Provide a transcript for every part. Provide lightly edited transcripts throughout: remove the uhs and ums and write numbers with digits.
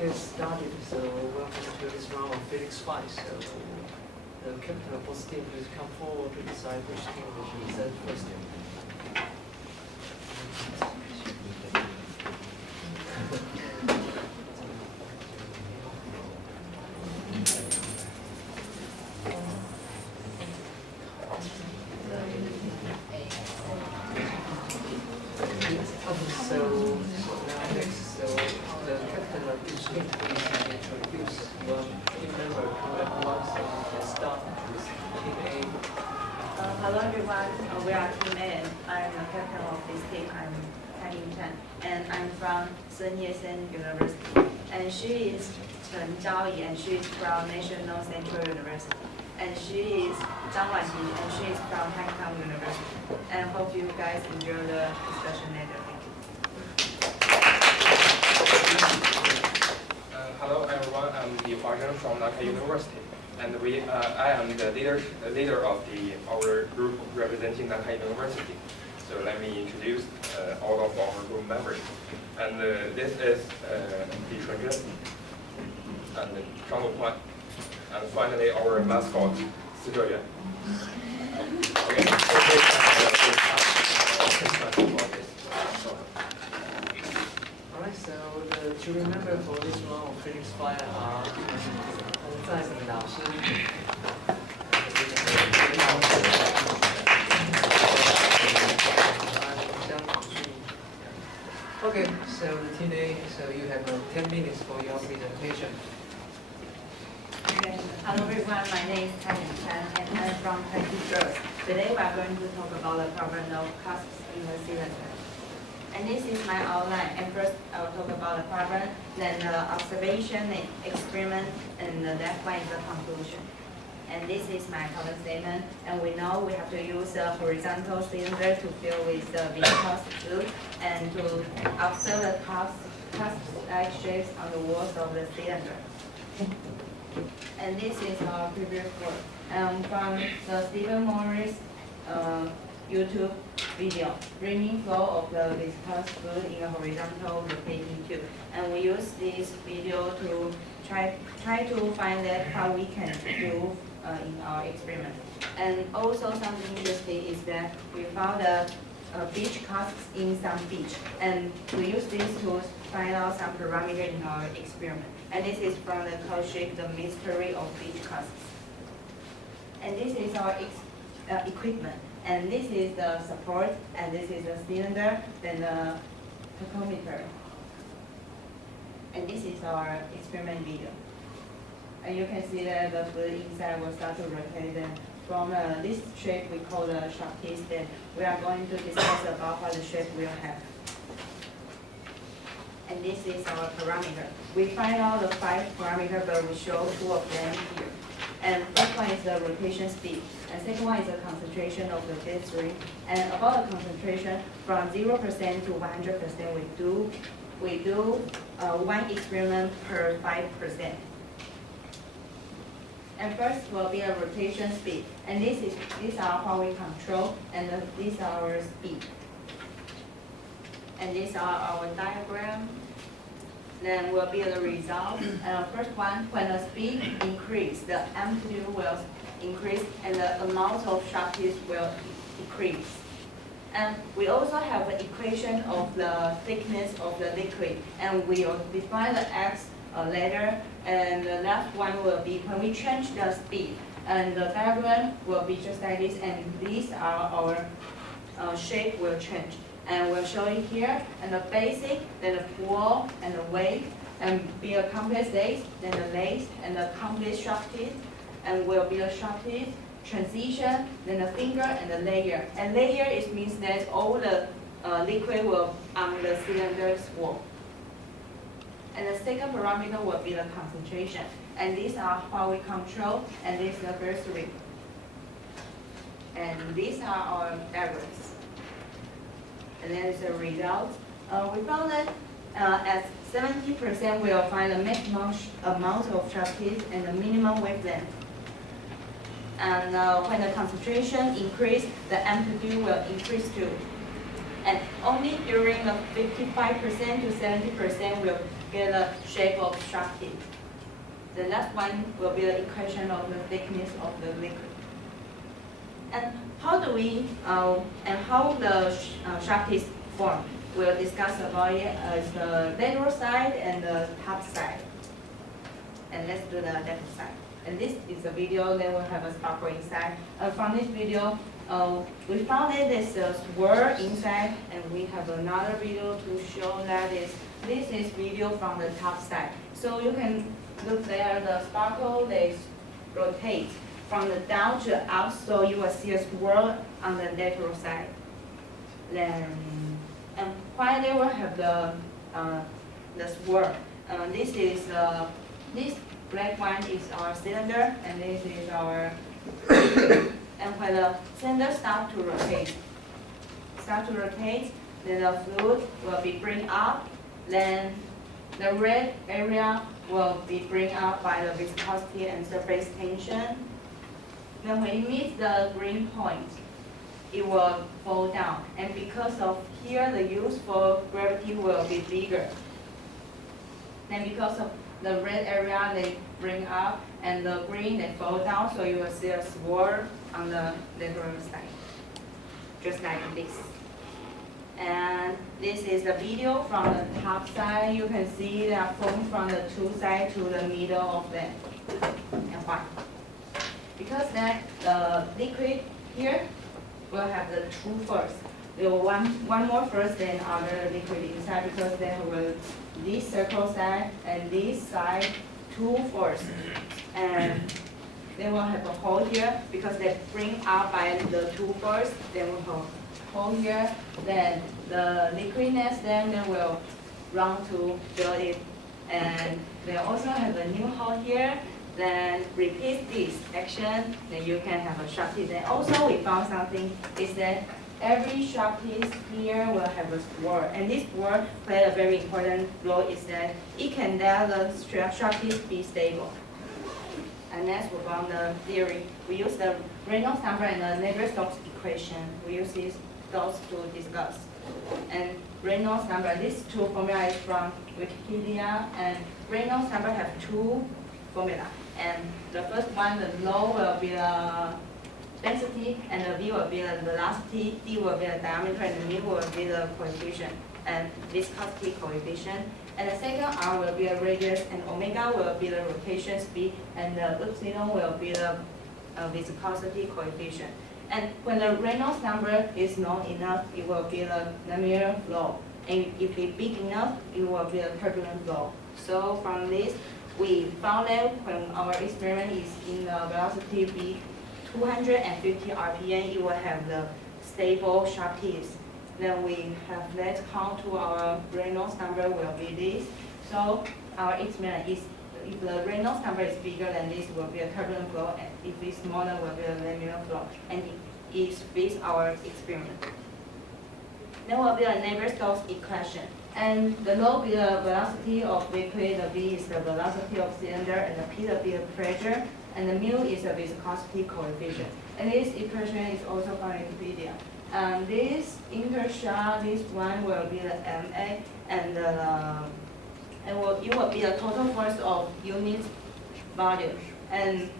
get started. So welcome to this round of physics 5. So the captain of both teams please come forward to decide which team will be sent first. Hello everyone, we are Team A and I'm the captain of this team. I'm Plancky Girls and I'm from Sun Yat-sen University. And she is Chen Zhaoyi and she is from National Central University. And she is Zhang Wanqi and she is from Haikou University. And hope you guys enjoy the discussion later. Thank you. Hello everyone, I'm Li Huazhen from南开 University. And I am the leader of our group representing南开University. So let me introduce all of our group members. And this is Li Chunzhen and Zhang Luhuan. And finally, our mascot, Si Zheyuan. Alright, so the to remember for this round of physics 5 are Okay, so the team A, so you have 10 minutes for your presentation. Okay. Hello everyone, my name is Chen and I'm from Plancky Girls. Today we are going to talk about the problem of cusps in the cylinder. And this is my outline. And first, I will talk about the problem, then the observation, the experiment, and the last one is the conclusion. And this is my common statement. And we know we have to use a horizontal cylinder to fill with the viscous fluid and to observe the cusp-like shapes on the walls of the cylinder. And this is our previous work. From the Stephen Morris YouTube video, brimming flow of the viscous fluid in a horizontal rotating tube. And we use this video to try to find out how we can do in our experiment. And also something interesting is that we found a beach cusps in some beach. And we use this to find out some parameters in our experiment. And this is from the Cusps, the mystery of beach cusps. And this is our equipment. And this is the support, and this is the cylinder, then the tachometer. And this is our experiment video. And you can see that the fluid inside will start to rotate. And from this shape we call the sharp teeth, then we are going to discuss about what the shape will have. And this is our parameter. We find out the 5 parameters, but we show 2 of them here. And first one is the rotation speed. And second one is the concentration of the phase 3. And about the concentration, from 0% to 100%, we do one experiment per 5%. And first will be a rotation speed. And these are how we control, and these are our speed. And these are our diagram. Then will be the result. First one, when the speed increase, the amplitude will increase and the amount of sharp teeth will decrease. And we also have an equation of the thickness of the liquid, and we will define the x later. And the last one will be when we change the speed, and the diagram will be just like this, and these are our shape will change. And we'll show it here, and the basic, then the pool, and the wave, and be a complex lace, then the lace, and the complex sharp teeth, and will be a sharp teeth, transition, then the finger, and the layer. And layer means that all the liquid will on the cylinder's wall. And the second parameter will be the concentration. And these are how we control, and this is the first 3. And these are our diagrams. And then the result. We found that at 70% we will find the maximum amount of sharp teeth and the minimum wavelength. And when the concentration increase, the amplitude will increase too. And only during the 55% to 70% get the shape of shark teeth. The last one will be the equation of the thickness of the liquid. And how do we, and how the shark teeth form? We'll discuss about it as the lateral side and the top side. And let's do the left side. And this is a video that will have a sparkle inside. From this video, we found that there's a swirl inside, and we have another video to show that this is video from the top side. So you can look there, the sparkle, they rotate from the down to up, so you will see a swirl on the lateral side. Then, and while they will have the swirl, this black one is our cylinder, and this is our, and when the cylinder starts to rotate, then the fluid will be bring up, then the red area will be bring up by the viscosity and surface tension. Then when it meets the green point, it will fall down, and because of here the useful gravity will be bigger. Then because of the red area they bring up and the green they fall down, so you will see a swirl on the lateral side, just like this. And this is the video from the top side. You can see they are formed from the two sides to the middle of them. And why? Because that the liquid here will have the two first. There will one more first than other liquid inside, because they will this circle side and this side two first. And they will have a hole here because they bring up by the two first. They will have a hole here. Then the liquidness, then they will run to fill it. And they also have a new hole here. Then repeat this action, then you can have a shark teeth. And also we found something is that every shark teeth here will have a swirl, and this swirl play a very important role is that it can let the shark teeth be stable. And next we're on the theory. We use the Reynolds number and the Navier-Stokes equation. We use those to discuss. And Reynolds number, these two formula is from Wikipedia, and Reynolds number have two formula. And the first one, the low will be the density, and the V will be the velocity, D will be the diameter, and the mu will be the coefficient, and viscosity coefficient. And the second R will be the radius, and omega will be the rotation speed, and the epsilon will be the viscosity coefficient. And when the Reynolds number is known enough, it will be the laminar flow. And if it's big enough, it will be a turbulent flow. So from this, we found that when our experiment is in the velocity v 250 RPM, it will have the stable shark teeth. Then we have let's count to our Reynolds number will be this. So our experiment is, if the Reynolds number is bigger than this, will be a turbulent flow, and if it's smaller, will be a laminar flow. And it fits our experiment. Then will be a Navier-Stokes equation. And the low will be the velocity of liquid, the V is the velocity of cylinder, and the P will be the pressure, and the mu is the viscosity coefficient. And this equation is also from Wikipedia. This inertia, this one will be the MA, and it will be the total force of unit volume. And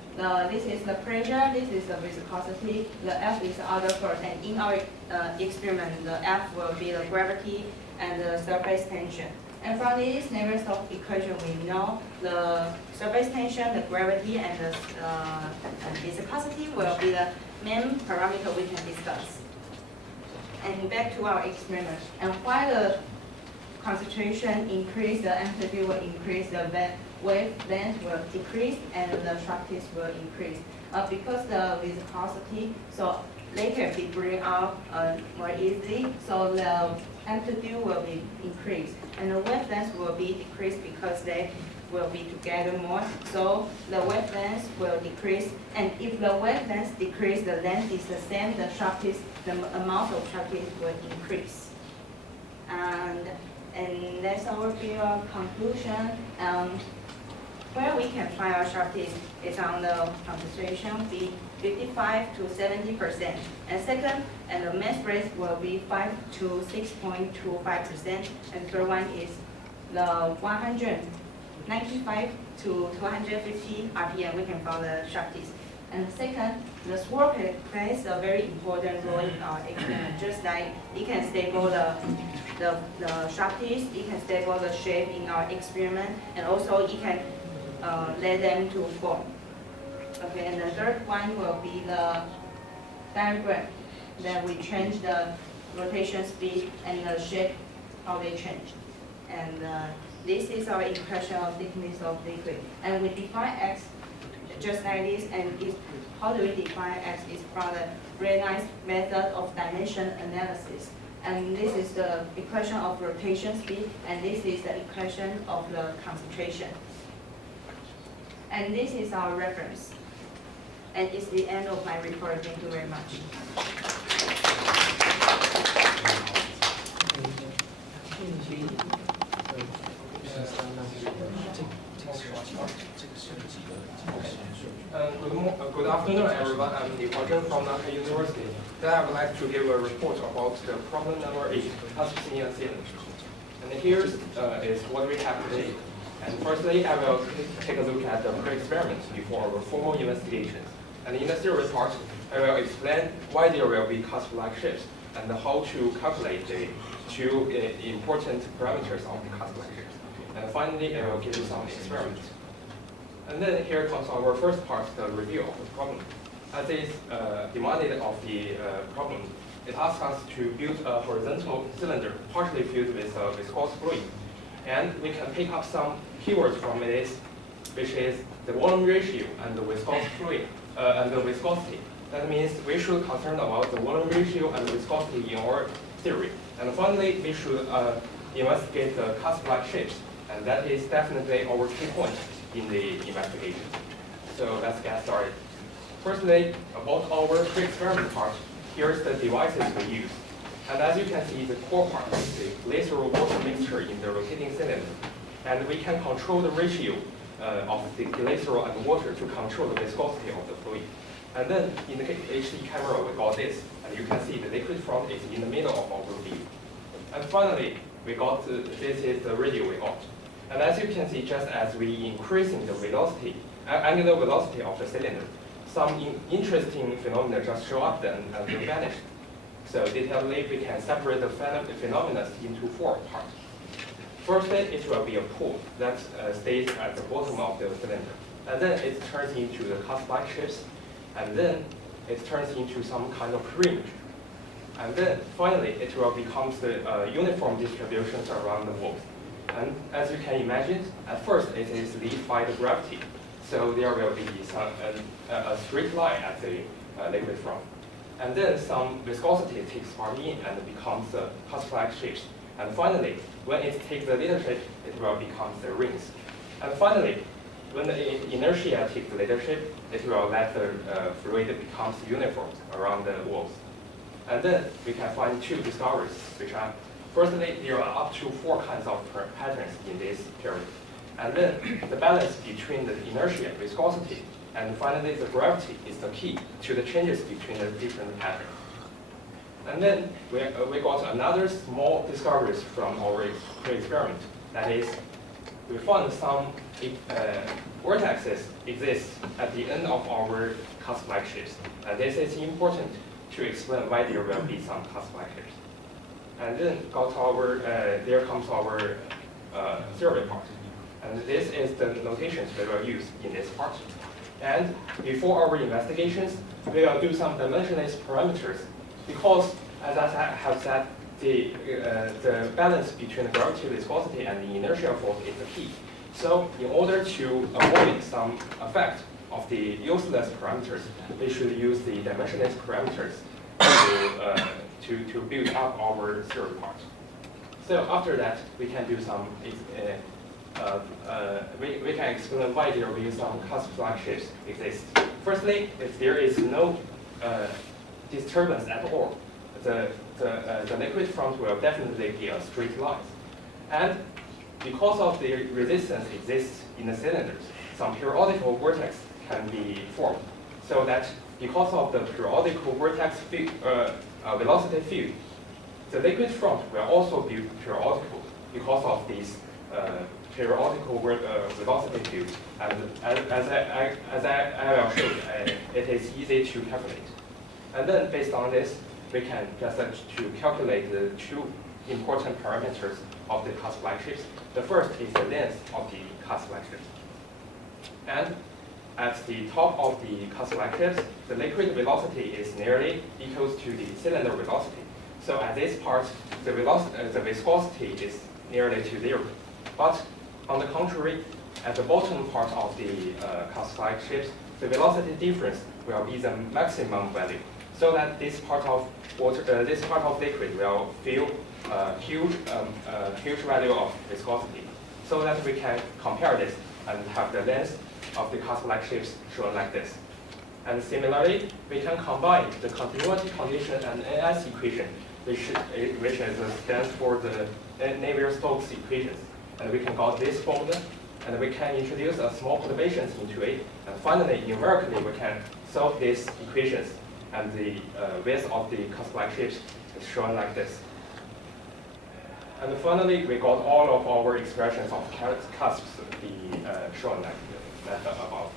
this is the pressure, this is the viscosity, the F is the other force. And in our experiment, the F will be the gravity and the surface tension. And from this Navier-Stokes equation, we know the surface tension, the gravity, and the viscosity will be the main parameter we can discuss. And back to our experiment. And while the concentration increase, the amplitude will increase, the wavelength will decrease, and the shark teeth will increase. Because the viscosity, so later be bring out more easily, so the amplitude will be increased, and the wavelength will be decreased because they will be together more. So the wavelength will decrease, and if the wavelength decrease, the length is the same, the shark teeth, the amount of shark teeth will increase. And that's our video conclusion. Where we can find our shark teeth is on the concentration be 55 to 70%. And second, and the mass rate will be 5 to 6.25%. And third one is the 195 to 250 RPM, we can follow the sharpness. And second, the swirl plays a very important role in our experiment. Just like it can stable the sharpness, it can stable the shape in our experiment, and also it can let them to form. Okay, and the third one will be the diagram. Then we change the rotation speed and the shape, how they change. And this is our equation of thickness of liquid. And we define X just like this, and how do we define X is from the very nice method of dimension analysis. And this is the equation of rotation speed, and this is the equation of the concentration. And this is our reference. And it's the end of my report. Thank you very much. Good afternoon, everyone. I'm Nick from Nankai University. Today I would like to give a report about the problem number 8, Cusps in a cylinder. And here is what we have today. And firstly, I will take a look at the pre-experiments before our formal investigations. And in the theory part, I will explain why there will be cusp-like shapes and how to calculate the two important parameters of the cusp-like shapes. And finally, I will give you some experiments. And then here comes our first part, the review of the problem. As is demanded of the problem, it asks us to build a horizontal cylinder partially filled with viscous fluid. And we can pick up some keywords from this, which is the volume ratio and the viscous fluid and the viscosity. That means we should concern about the volume ratio and the viscosity in our theory. And finally, we should investigate the cusp-like shapes. And that is definitely our key point in the investigation. So let's get started. Firstly, about our pre-experiment part, here's the devices we use. And as you can see, the core part is the glycerol water mixture in the rotating cylinder. And we can control the ratio of the glycerol and water to control the viscosity of the fluid. And then in the HD camera, we got this. And you can see the liquid front is in the middle of our view. And finally, we got this is the radio we got. And as you can see, just as we increasing the velocity, angular velocity of the cylinder, some interesting phenomena just show up then and will vanish. So detailedly, we can separate the phenomena into 4 parts. Firstly, it will be a pool that stays at the bottom of the cylinder. And then it turns into the cusp-like shapes. And then it turns into some kind of ring. And then finally, it will become the uniform distributions around the walls. And as you can imagine, at first it is led by the gravity. So there will be a straight line at the liquid front. And then some viscosity takes part in and becomes the cusp-like shapes. And finally, when it takes the leadership, it will become the rings. And finally, when the inertia takes the leadership, it will let the fluid becomes uniform around the walls. And then we can find 2 discoveries, which are, firstly, there are up to 4 kinds of patterns in this period. And then the balance between the inertia, viscosity, and finally the gravity is the key to the changes between the different patterns. And then we got another small discoveries from our experiment. That is, we found some vortexes exist at the end of our cusp-like shapes. And this is important to explain why there will be some cusp-like shapes. And then there comes our theory part. And this is the notations we will use in this part. And before our investigations, we will do some dimensionless parameters because, as I have said, the balance between the gravity, viscosity, and the inertial force is the key. So in order to avoid some effect of the useless parameters, we should use the dimensionless parameters to build up our theory part. So after that, we can do some, we can explain why there will be some cusp-like shapes exist. Firstly, if there is no disturbance at all, the liquid front will definitely be a straight line. And because of the resistance exists in the cylinders, some periodical vortex can be formed. So that because of the periodical vortex field, velocity field, the liquid front will also be periodical because of this periodical velocity field. And as I will show you, it is easy to calculate. And then based on this, we can just to calculate the two important parameters of the Cusps-like shapes. The first is the length of the Cusps-like shapes. And at the top of the Cusps-like shapes, the liquid velocity is nearly equals to the cylinder velocity. So at this part, the viscosity is nearly to 0. But on the contrary, at the bottom part of the Cusps-like shapes, the velocity difference will be the maximum value, so that this part of water, this part of liquid will feel huge value of viscosity, so that we can compare this and have the length of the Cusps-like shapes shown like this. And similarly, we can combine the continuity condition and NS equation, which stands for the Navier-Stokes equations. And we can get this formula, and we can introduce a small perturbations into it. And finally, numerically, we can solve these equations, and the width of the Cusps-like shapes is shown like this. And finally, we got all of our expressions of cusps shown like above.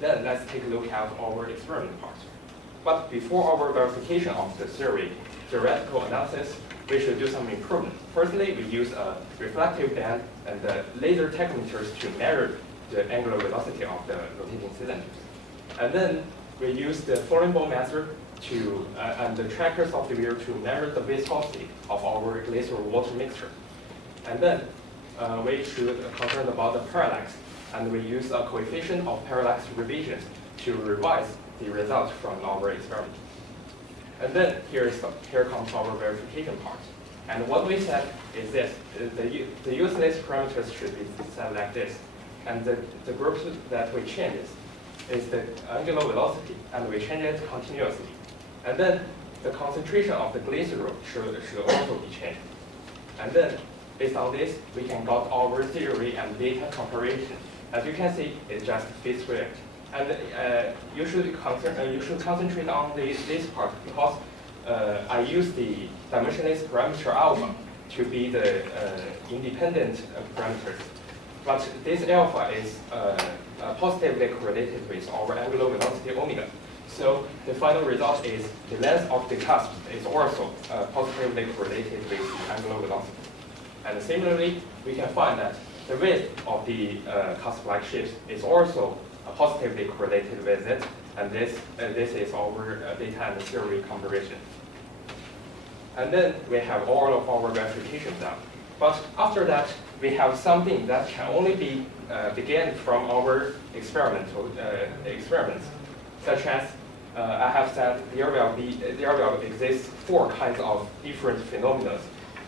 Then let's take a look at our experiment part. But before our verification of the theoretical analysis, we should do some improvement. Firstly, we use a reflective band and the laser technometers to measure the angular velocity of the rotating cylinders. And then we use the falling ball method to and the trackers of the wheel to measure the viscosity of our glacier water mixture. And then we should concern about the parallax, and we use a coefficient of parallax revisions to revise the results from our experiment. And then here comes our verification part. And what we said is this: the useless parameters should be set like this, and the groups that we change is the angular velocity, and we change it continuously. And then the concentration of the glycerol should also be changed. And then based on this, we can get our theory and data comparison. As you can see, it just fits with it. And you should concentrate on this part, because I use the dimensionless parameter alpha to be the independent parameters. But this alpha is positively correlated with our angular velocity omega. So the final result is the length of the cusp is also positively correlated with the angular velocity. And similarly, we can find that the width of the cusp-like shapes is also positively correlated with it, and this is our data and theory comparison. And then we have all of our verifications done. But after that, we have something that can only be began from our experiments, such as I have said there will exist 4 kinds of different phenomena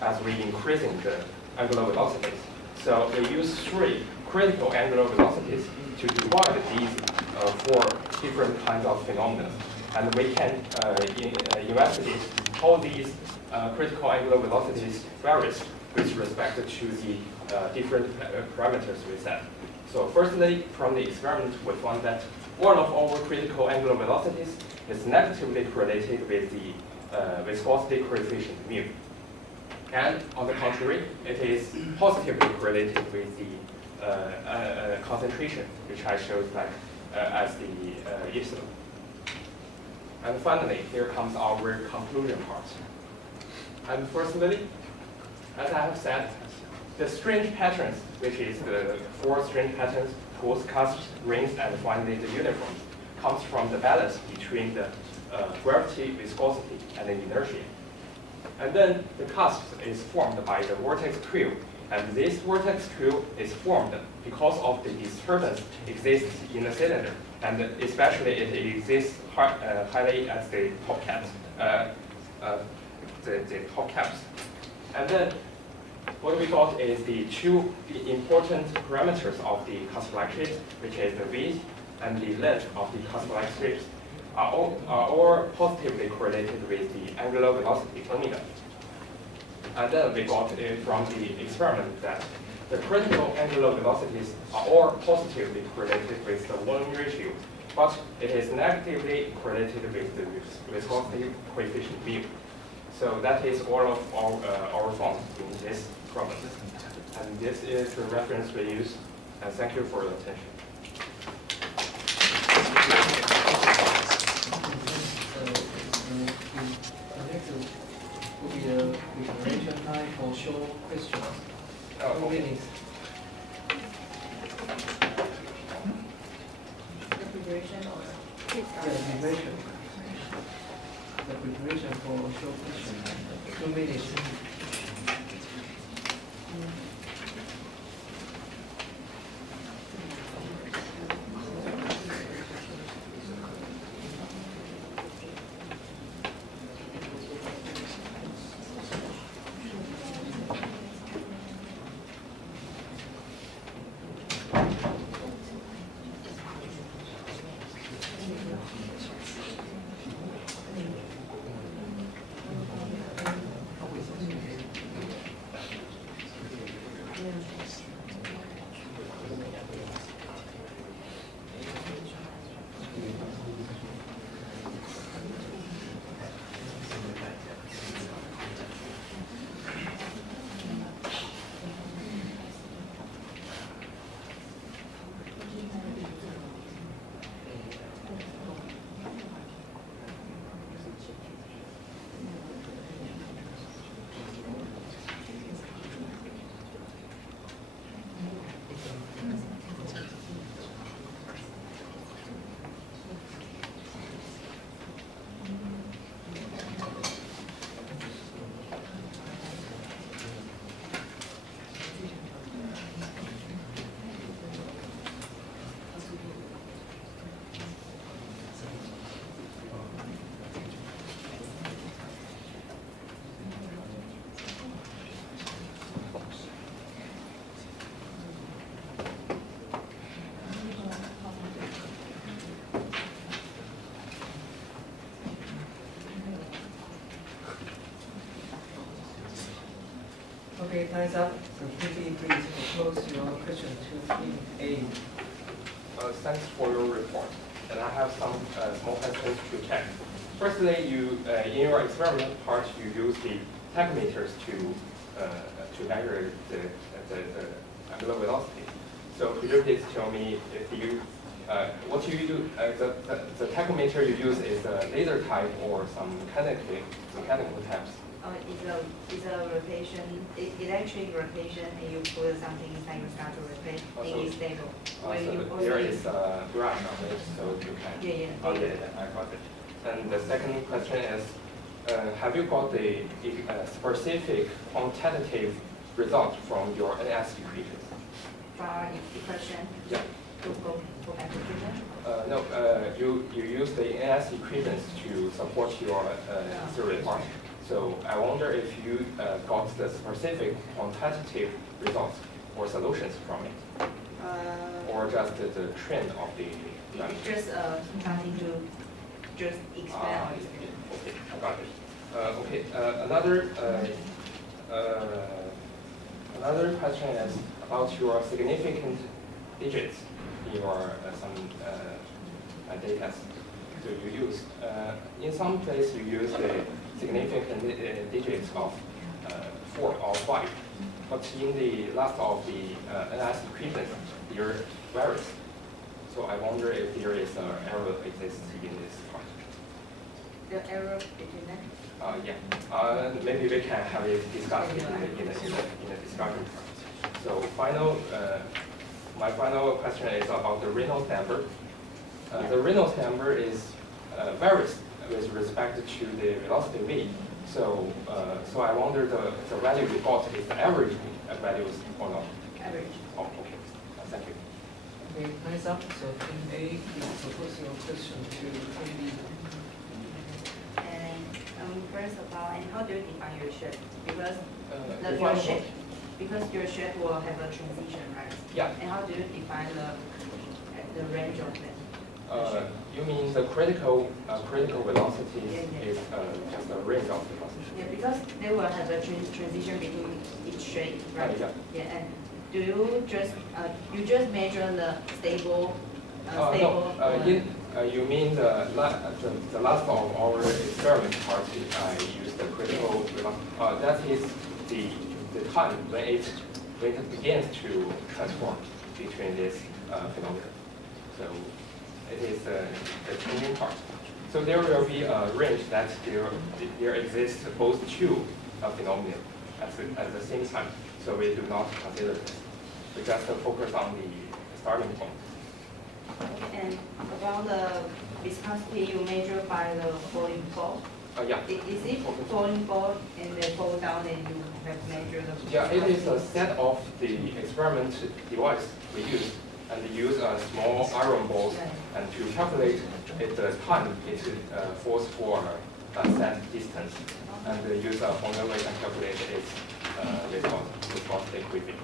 as we increasing the angular velocities. So we use 3 critical angular velocities to divide these 4 different kinds of phenomena, and we can investigate how these critical angular velocities varies with respect to the different parameters we set. So firstly, from the experiment, we found that one of our critical angular velocities is negatively correlated with the viscosity coefficient mu. And on the contrary, it is positively correlated with the concentration, which I showed like as the epsilon. And finally, here comes our conclusion part. And firstly, as I have said, the strange patterns, which is the 4 strange patterns, pools, cusps, rings, and finally the uniforms, comes from the balance between the gravity, viscosity, and the inertia. And then the cusp is formed by the vortex quill, and this vortex quill is formed because of the disturbance exists in the cylinder, and especially it exists highly at the top caps, the top caps. And then what we got is the 2 important parameters of the cusp-like shapes, which is the width and the length of the cusp-like shapes, are all positively correlated with the angular velocity omega. And then we got it from the experiment that the critical angular velocities are all positively correlated with the volume ratio, but it is negatively correlated with the viscosity coefficient mu. So that is all of our font in this problem. And this is the reference we use. And thank you for your attention. Next will be the preparation time for short questions. 2 minutes. The preparation or? Yeah, preparation. The preparation for short questions. 2 minutes. Okay, time's up. So please propose your question to team A. Thanks for your report. And I have some small questions to check. Firstly, in your experimental part, you use the tachometers to measure the angular velocity. So could you please tell me if what you do? The tachometer you use is a laser type or some mechanical types? It's a rotation, electric rotation, and you put something inside, you start to rotate, and it's stable. There is a graph on it, so you can. Yeah. Oh, yeah, I got it. And the second question is, have you got the specific quantitative result from your NS equations? For our equation? Yeah. Go back to equation? No, you use the NS equations to support your theory part. So I wonder if you got the specific quantitative results or solutions from it, or just the trend of the. Just something to just expand. Okay, I got it. Okay, another question is about your significant digits in your data. So you use in some place you use the significant digits of 4 or 5, but in the last of the NS equations, there varies. So I wonder if there is an error exists in this part. The error between that? Yeah. Maybe we can have it discussed in the discussion part. So my final question is about the Reynolds number. The Reynolds number is varies with respect to the velocity v. So I wonder the value you got is the average values or not? Average. Oh, okay. Thank you. Okay, time's up. So team A, please propose your question to team B. And first of all, and how do you define your shape? Because Define your shape, because your shape will have a transition, right? Yeah. And how do you define the range of it? You mean the critical velocity is just a range of velocity? Yeah, because they will have a transition between each shape, right? Yeah. And do you just measure the stable? No. You mean the last of our experiment part? I use the critical velocity. That is the time when it when it begins to transform between this phenomena. So it is the changing part. So there will be a range that there exists both two phenomena at the same time. So we do not consider this. We just focus on the starting point. And about the viscosity, you measure by the falling ball. Yeah. Is it falling ball and they fall down and you have measured the viscosity? Yeah, it is a set of the experiment device we use, and use a small iron balls, and to calculate the time it falls for a set distance, and use a formula we can calculate its viscosity equilibrium.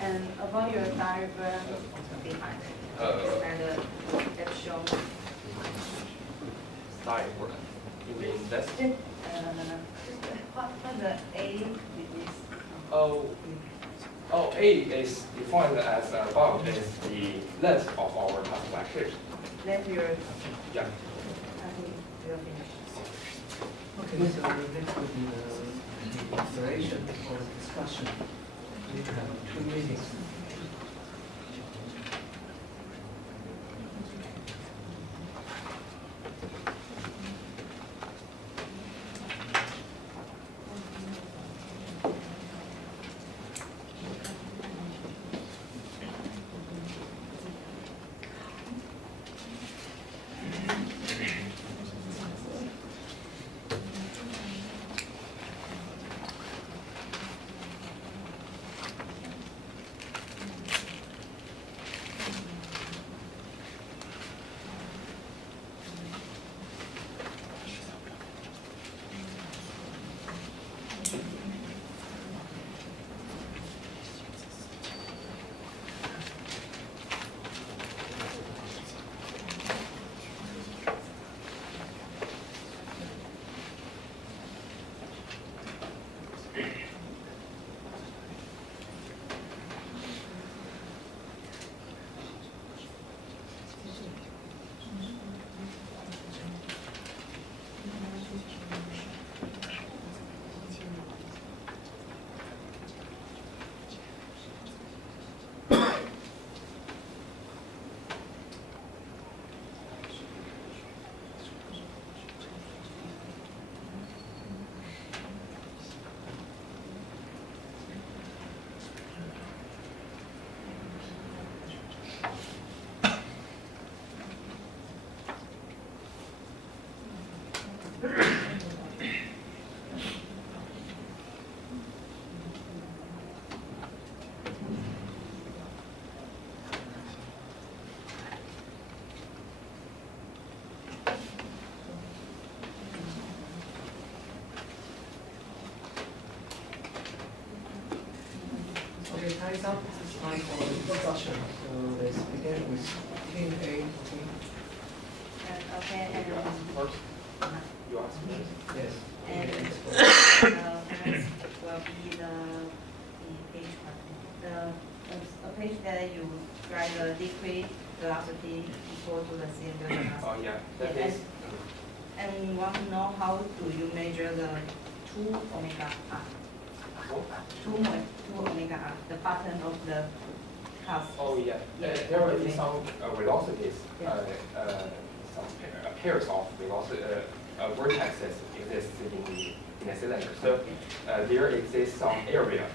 And about your diagram behind it, and that's shown. Diagram. You mean this? What the A is? Oh, A is defined as above is the length of our classified shape. Then your, Yeah. I think you're finished. Okay, so next will be the declaration or discussion. We have 2 meetings. Okay, time's up. It's time for the discussion. So let's begin with team A. Okay, and First, you ask me. Yes. And next will be the page one. A page that you write the liquid velocity equal to the cylinder velocity. Oh yeah, that Yeah, is. And we want to know how do you measure the 2 omega r. 2 omega r, the pattern of the cusp. Oh yeah, Yeah. there will be some velocities, Yeah. some pairs of velocity vortexes exist in a cylinder. So there exists some area.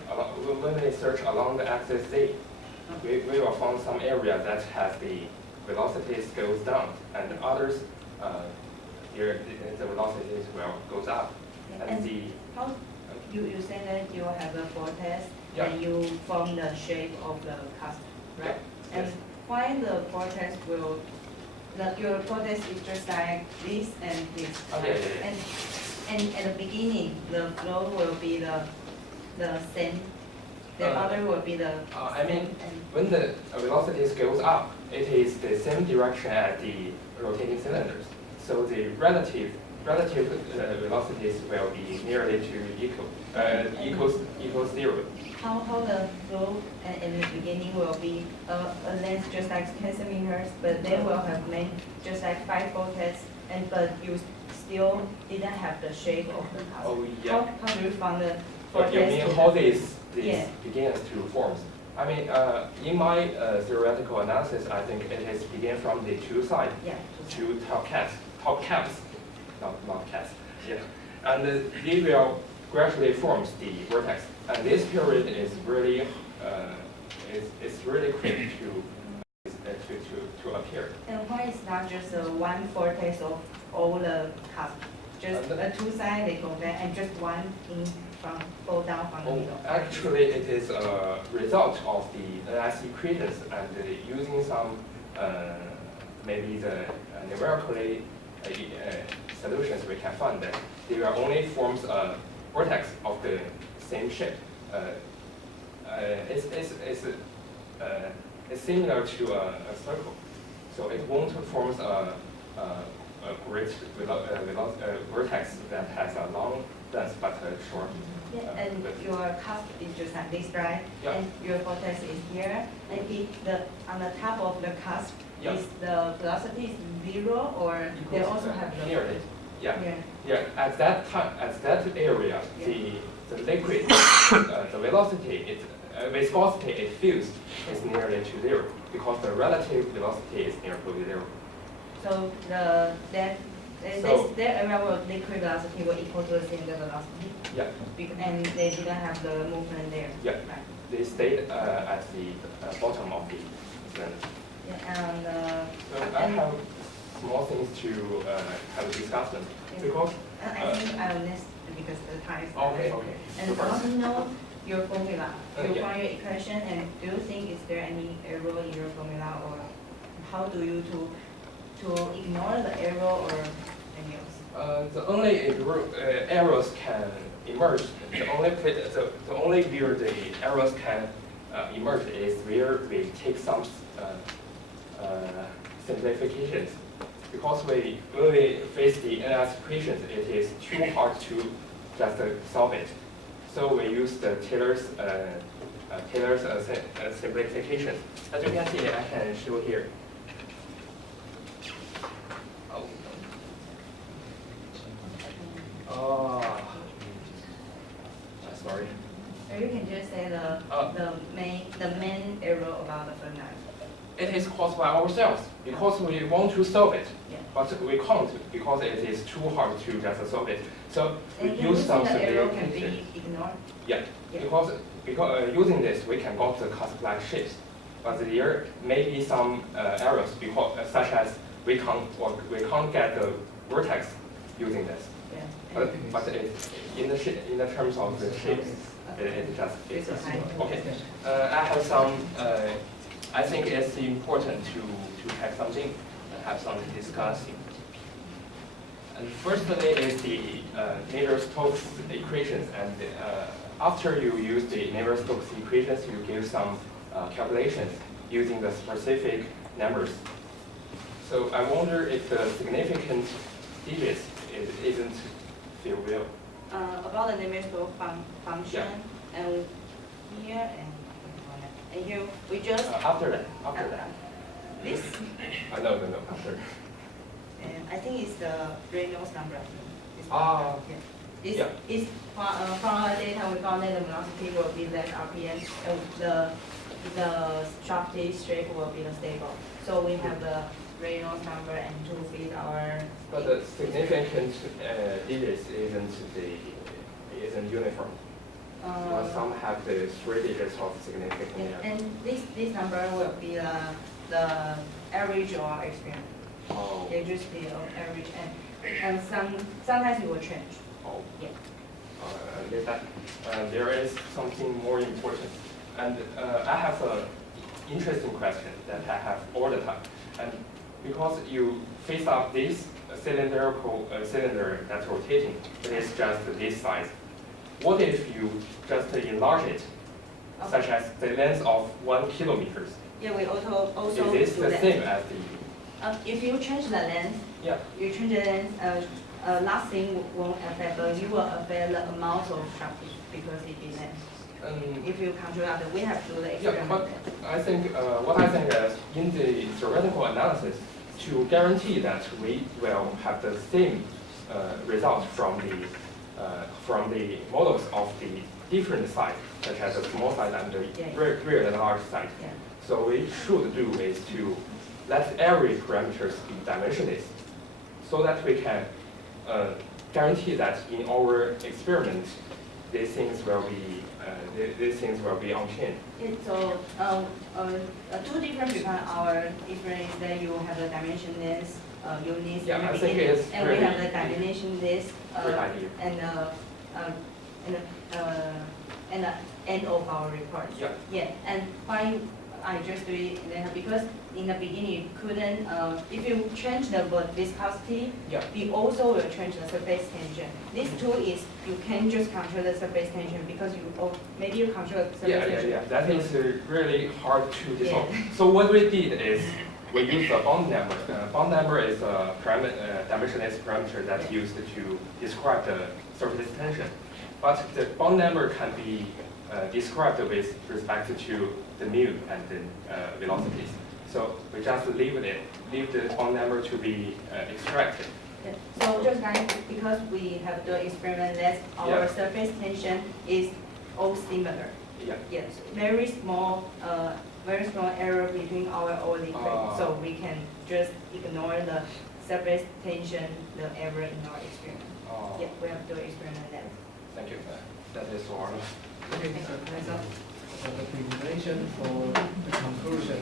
When we search along the axis Z, we will find some area that has the velocities goes down, and others here the velocities will goes up. And the How you say that you have a vortex Yeah. and you form the shape of the cusp, right? Yeah. And Yes. why the vortex will, your vortex is just like this and this. Oh, yeah, yeah, yeah. And at the beginning, the flow will be the same. The other will be the I mean, same and when the velocities goes up, it is the same direction as the rotating cylinders. So the relative velocities will be nearly to equals 0. how the flow in the beginning will be a length just like 10 centimeters, but they will have made just like 5 volts, but you still didn't have the shape of the cusp. Oh, yeah. How do you find But you mean how this Yeah. begins to form? I mean, in my theoretical analysis, I think it is begin from the two sides, Yeah. two top caps, not cats, yeah. And they will gradually forms the vertex. And this period is really, it's really quick to appear. And why is not just one vortex of all the cusp? Just two sides they go back and just one in from fall down from the middle. Actually, it is a result of the NS equations and using some maybe the numerically solutions we can find that they will only forms a vortex of the same shape. It's similar to a circle, so it won't form a great vertex that has a long length but a short. Yeah, and your cusp is just like this, right? Yeah. And your vortex is here. And if on the top of the cusp, Yeah. is the velocity is 0, or they also have the Near it. Yeah. Yeah. Yeah. At that time, at that area, Yeah. the liquid, the velocity, viscosity it feels is nearly to 0 because the relative velocity is near to 0. So that area where liquid velocity will equal to the cylinder velocity. Yeah. And they didn't have the movement there. Yeah. Right. They stayed at the bottom of the cylinder. Yeah, and So I have small things to have a discussion because. I think I will list because the time is Okay. And I want to know your formula, Yeah. your equation, and do you think is there any error in your formula, or how do you to ignore the error or any else? The only errors can emerge. The only where the errors can emerge is where we take some simplifications. Because when we face the NS equations, it is too hard to just solve it. So we use the Taylor's simplification. As you can see, I can show here. Sorry. Or you can just say the main error about the formula. It is caused by ourselves because we want to solve it, Yeah. but we can't because it is too hard to just solve it. So we And use some the error can simplification. be ignored. Yeah, Yeah. because using this we can got the cusp-like shapes, but there may be some errors because such as we can't get the vertex using this. Yeah. But in the terms of the shapes, it just fits. Okay, I have some. I think it's important to have something, have some discussing. And firstly is the Navier-Stokes equations, and after you use the Navier-Stokes equations, you give some calculations using the specific numbers. So I wonder if the significant digits isn't feel real. About the Navier-Stokes function, and here and here we just After that. this. No, after. And I think it's the Reynolds number. Yeah. It's from our data we found that the velocity will be less RPM, and the Schottky strip will be stable. So we have the Reynolds number and to fit our. But the significant digits isn't uniform. Some have the 3 digits of significant error. And this number will be the average or experience. Oh. They just be average, and sometimes it will change. Oh. Yeah. There is something more important, and I have an interesting question that I have all the time, and because you face up this cylinder that's rotating, it is just this size. What if you just enlarge it, such as the length of 1 kilometer? Yeah, we also Is this do the that. same as the? If you change the length, Yeah. you change the length, last thing won't affect, but you will affect the amount of traffic because it is length. If you control that, we have to do the Yeah, experiment. but I think what I think is in the theoretical analysis, to guarantee that we will have the same result from the models of the different size, such as a small size and a Yeah. very large size. Yeah. So what we should do is to let every parameters be dimensionless, so that we can guarantee that in our experiment, these things will be on chain. So two different between our different is that you have the dimensionless units Yeah, in the I think beginning, it's and we really have the dimensionless great idea. and the end of our report. Yeah. Yeah, and why I just do it later because in the beginning you couldn't. If you change the viscosity, Yeah. we also will change the surface tension. This tool is you can just control the surface tension because maybe you control the surface tension. Yeah. That is really hard to dissolve. So what we did is we used a bond number. Bond number is a dimensionless parameter that's used to describe the surface tension. But the bond number can be described with respect to the mu and the velocities. So we just leave the bond number to be extracted. Yeah. So just like because we have the experiment that our surface tension is all similar. Yeah. Yes, very small error between our oil liquid. So we can just ignore the surface tension, the error in our experiment. Yeah, we have to experiment that. Thank you. That is all. Okay, so time's up. So the presentation for the conclusion.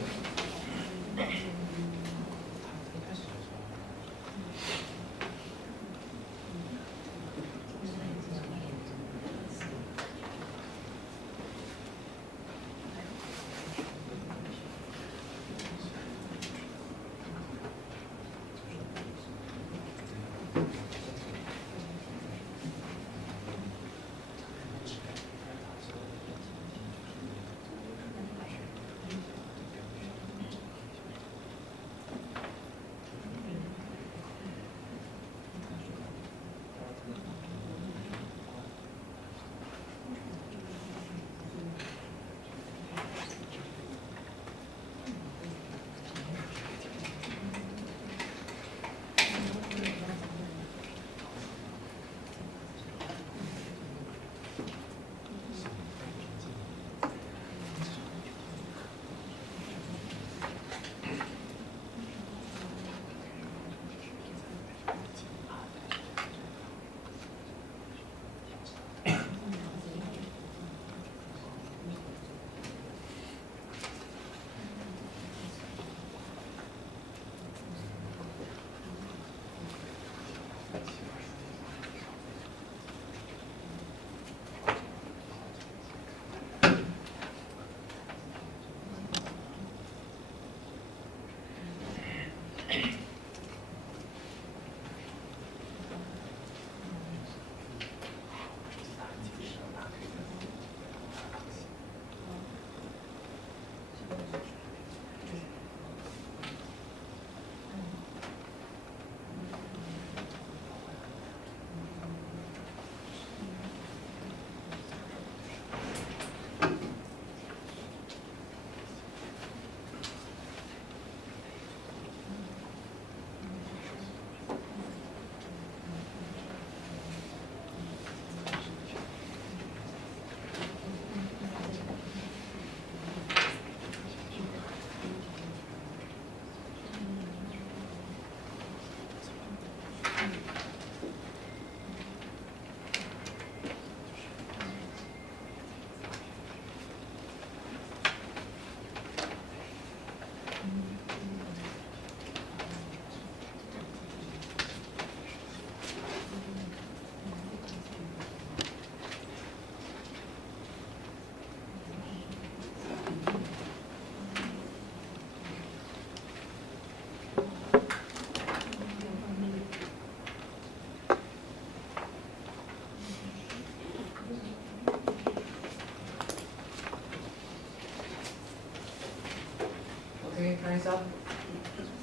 Okay, time's up.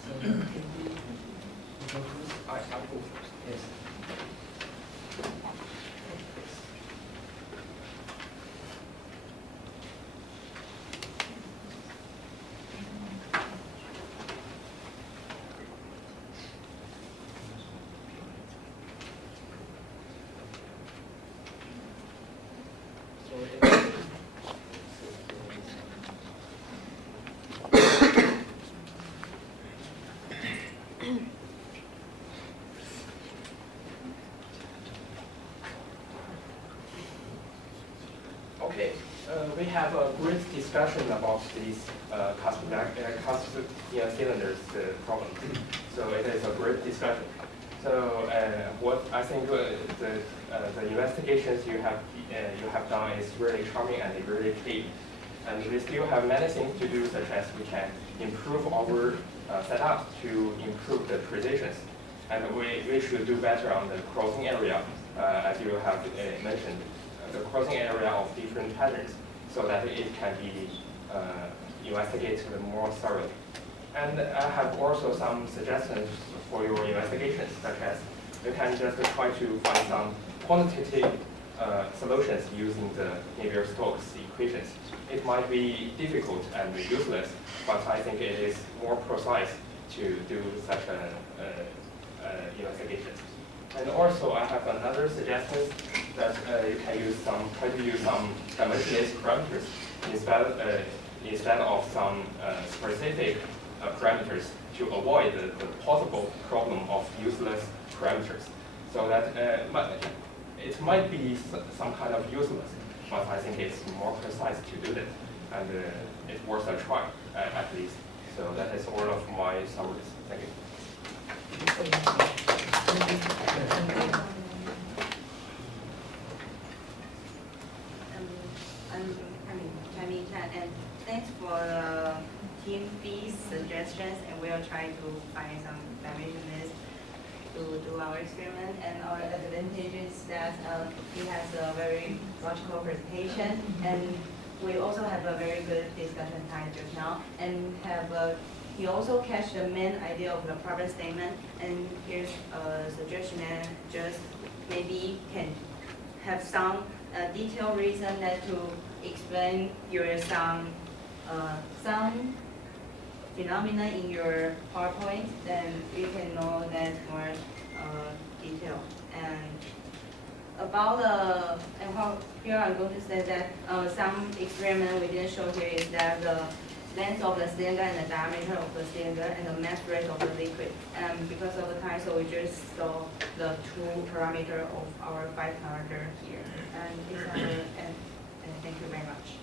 So, you go first. I go first. Yes. So We have a great discussion about these Cusps cylinders problem. So it is a great discussion. So what I think the investigations you have done is really charming and really key. And we still have many things to do, such as we can improve our setup to improve the precisions. And we should do better on the crossing area, as you have mentioned, the crossing area of different patterns, so that it can be investigated more thoroughly. And I have also some suggestions for your investigations, such as you can just try to find some quantitative solutions using the Navier-Stokes equations. It might be difficult and useless, but I think it is more precise to do such an investigation. And also, I have another suggestion that you can try to use some dimensionless parameters instead of some specific parameters to avoid the possible problem of useless parameters. So that it might be some kind of useless, but I think it's more precise to do that, and it's worth a try at least. So that is all of my summaries. Thank you. I'm Chan, and thanks for the team fees suggestions, and we'll try to find some dimensionless to do our experiment. And our advantage is that he has a very logical presentation, and we also have a very good discussion time just now, and he also catch the main idea of the problem statement. And here's a suggestion, and just maybe can have some detailed reason that to explain your some phenomena in your PowerPoint, then you can know that more detail. And about here I'm going to say that some experiment we didn't show here is that the length of the cylinder and the diameter of the cylinder and the mass rate of the liquid. And because of the time, so we just saw the two parameter of our 5 parameter here. And this is our end. And thank you very much.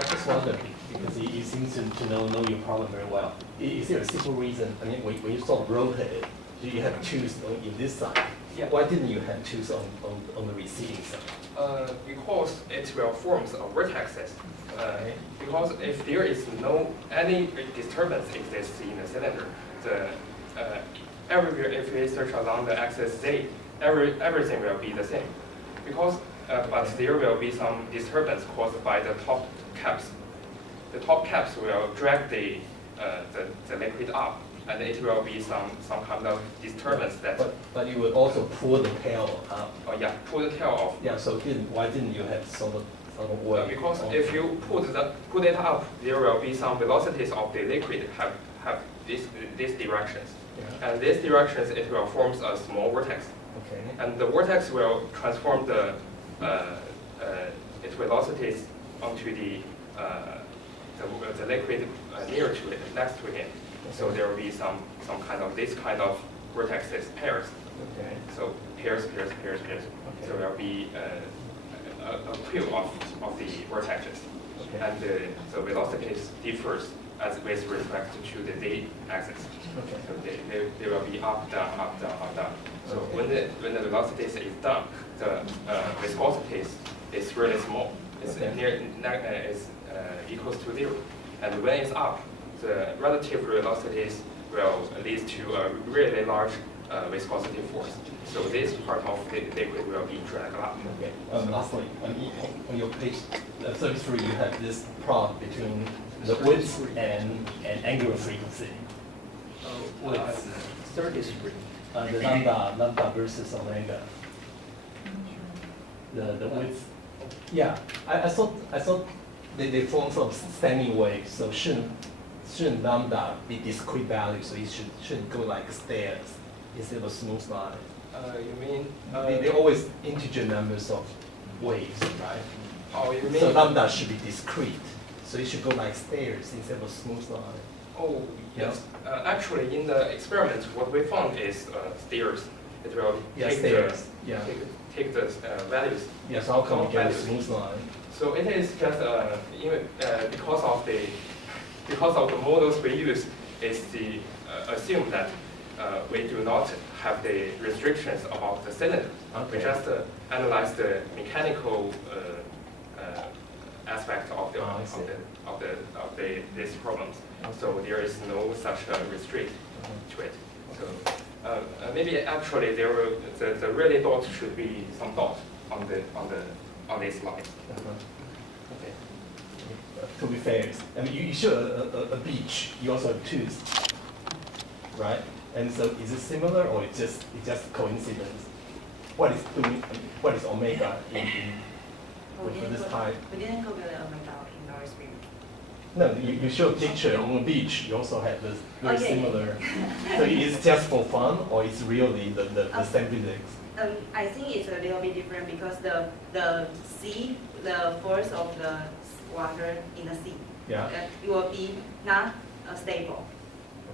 I just wonder, because you seem to know your problem very well. Is there a simple reason? I mean, when you sort of rotate it, do you have tools in this side? Yeah. Why didn't you have tools on the receiving side? Because it will form a vertices. Because if there is any disturbance exists in the cylinder, everywhere if we search along the axis Z, everything will be the same. Because but there will be some disturbance caused by the top caps. The top caps will drag the liquid up, and it will be some kind of disturbance that. But you would also pull the tail up. Oh yeah, pull the tail off. Yeah. So why didn't you have sort of way? Because if you put it up, there will be some velocities of the liquid have these directions. Yeah. And these directions, it will form a small vortex. Okay. And the vortex will transform its velocities onto the liquid near to it, next to it. Okay. So there will be some kind of this kind of vortexes pairs. Okay. So pairs. Okay. So there will be a queue of the vortexes. Okay. And the velocities differs with respect to the z-axis. Okay. So they will be up, down, up, down, up, down. So Okay. when the velocities is down, the viscosities is really small. It's Okay. Equals to 0. And when it's up, the relative velocities will lead to a really large viscosity force. So this part of the liquid will be dragged up. Okay. Lastly, on your page 33, you have this plot between the width and angular frequency. Width. 33. The lambda versus omega. The width. Yeah, I thought they form from standing waves, so shouldn't lambda be discrete value, so it shouldn't go like stairs instead of a smooth line. You mean? They're always integer numbers of waves, right? Oh, you mean? So lambda should be discrete. So it should go like stairs instead of smooth line. Oh, yes. Actually, in the experiment, what we found is stairs. It will Yeah, take stairs. the, Yeah. take the values. Yeah, so how come you get a Values. smooth line? So it is just because of the models we use is the assume that we do not have the restrictions about the cylinder. We Okay. just analyze the mechanical aspect of the I see. these problems. So there is no such restrict to it. So maybe actually the really dot should be some dot on this line. Okay. To be fair, I mean, you show a beach, you also have tooth, right? And so is it similar or it's just coincidence? What is omega in for this type? We didn't calculate omega in our experiment. No, you show a picture on a beach, you also have this very Okay. similar. So it's just for fun or it's really the same physics? I think it's a little bit different because the force of the water in the sea, Yeah, it will be not stable.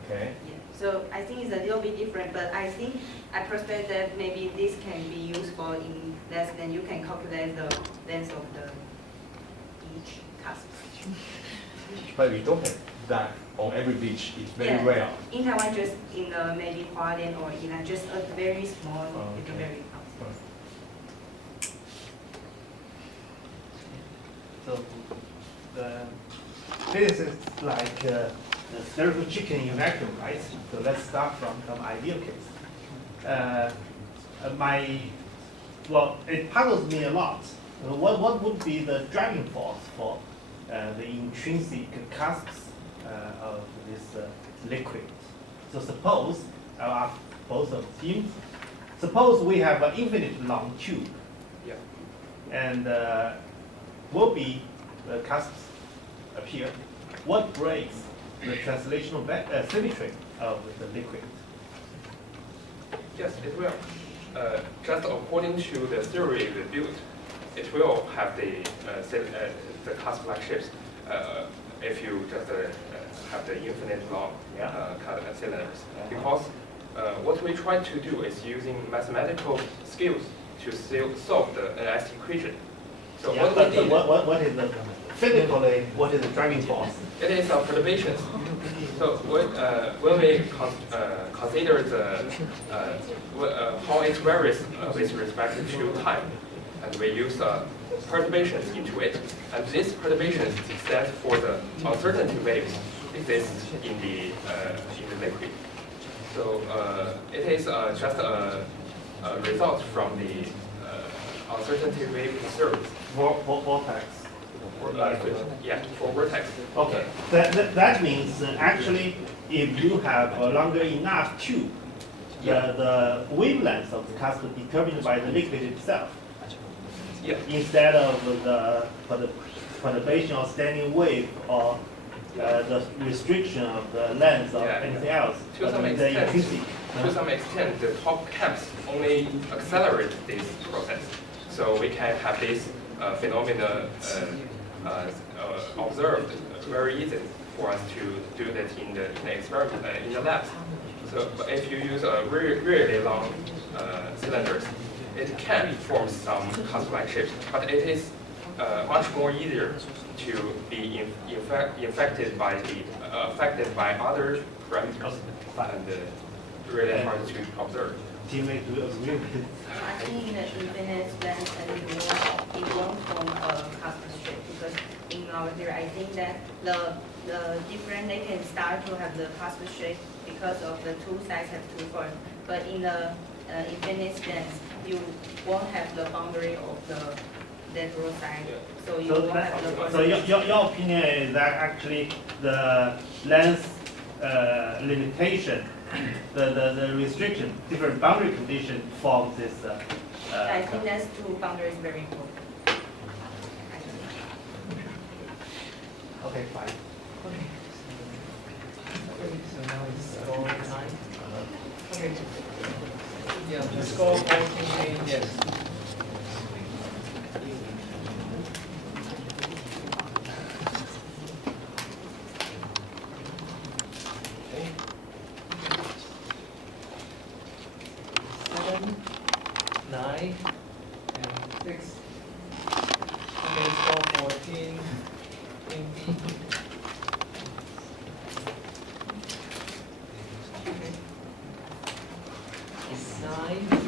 okay. Yeah. So I think it's a little bit different, but I think I prospect that maybe this can be useful in less than you can calculate the length of the each cusp. But we don't have that on every beach, it's very Yeah. rare. In Taiwan, just in the maybe Hualien or in just a very small, Oh, it's okay. very cusp. So this is like the spherical chicken in vacuum, right? So let's start from some ideal case. It puzzles me a lot. What would be the driving force for the intrinsic cusps of this liquid? So suppose, I'll ask both of you, suppose we have an infinite long tube Yeah. and will be the cusps appear. What breaks the translational symmetry of the liquid? Yes, it will. Just according to the theory we built, it will have the cusp-like shapes if you just have the infinite long cylinders. Because what we try to do is using mathematical skills to solve the NS equation. So Yeah, what but we did, what is the physically what is the driving force? it is perturbations. So when we consider how it varies with respect to time, and we use perturbations into it, and these perturbations stand for the uncertainty waves exist in the liquid. So it is just a result from the uncertainty wave series. Vortex. Yeah, for vortex. Okay, that means actually if you have a longer enough tube, the wavelength of the cusp is determined by the liquid itself. Yeah. Instead of the perturbation or standing wave or the restriction of the length or Yeah. anything else. To some the extent, intrinsic. To some extent, the top caps only accelerate this process. So we can have this phenomena observed very easily for us to do that in the experiment in the labs. So but if you use a really long cylinders, it can form some cusp-like shapes, but it is much more easier to be affected by other parameters and really hard to observe. Teammate, do you agree with it? I think in the infinite length and it won't form a cusp shape because in our theory, I think that the different they can start to have the cusp shape because of the two sides have two forms. But in the infinite length, you won't have the boundary of the lateral side, so you won't have the. So your opinion is that actually the length limitation, the restriction, different boundary condition forms this. I think that's two boundaries very important. Okay, fine. Okay, so now it's score 9. Okay. Yeah, the score 14, yes. 7, 9, and 6. Okay, let's go for 14, 20. Okay. 9.